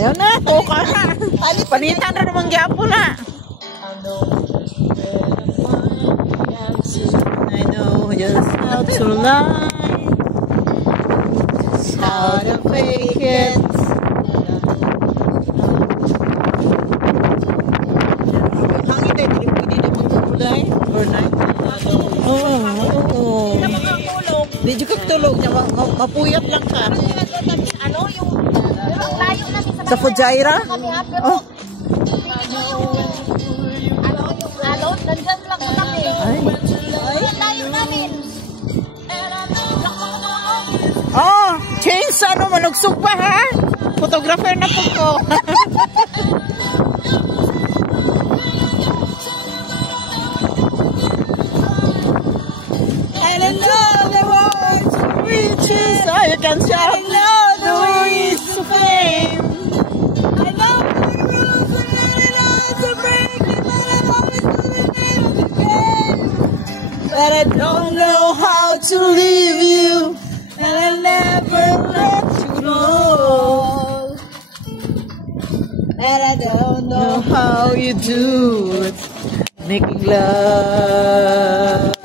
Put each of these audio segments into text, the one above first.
Ayaw na, tuka na. Panitan na naman gyapo na. I know just how to lie, how to fake it. Hangin tayo, hindi na magkulay. Or night. Oo. Hindi ka tulog niya, mapuyat lang ka. Ano yung layo natin sa Fujairah? Oh. Yung alon, nandyan lang kami. Ay. Layo namin. Oh, change ano, manugsog pa ha? Photographer na po ko. And I know the words reaches, so you can shout. I know the ways to fame. I know the rules and I know to break it, but I'm always doing it again. But I don't know how to leave you, and I never let you know. And I don't know how you do it, making love.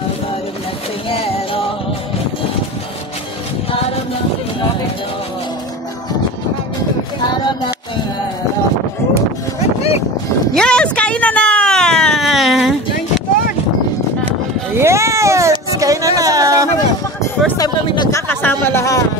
Yes, kain na na! Yes, kain na na! First time kami nagkakasama lahat.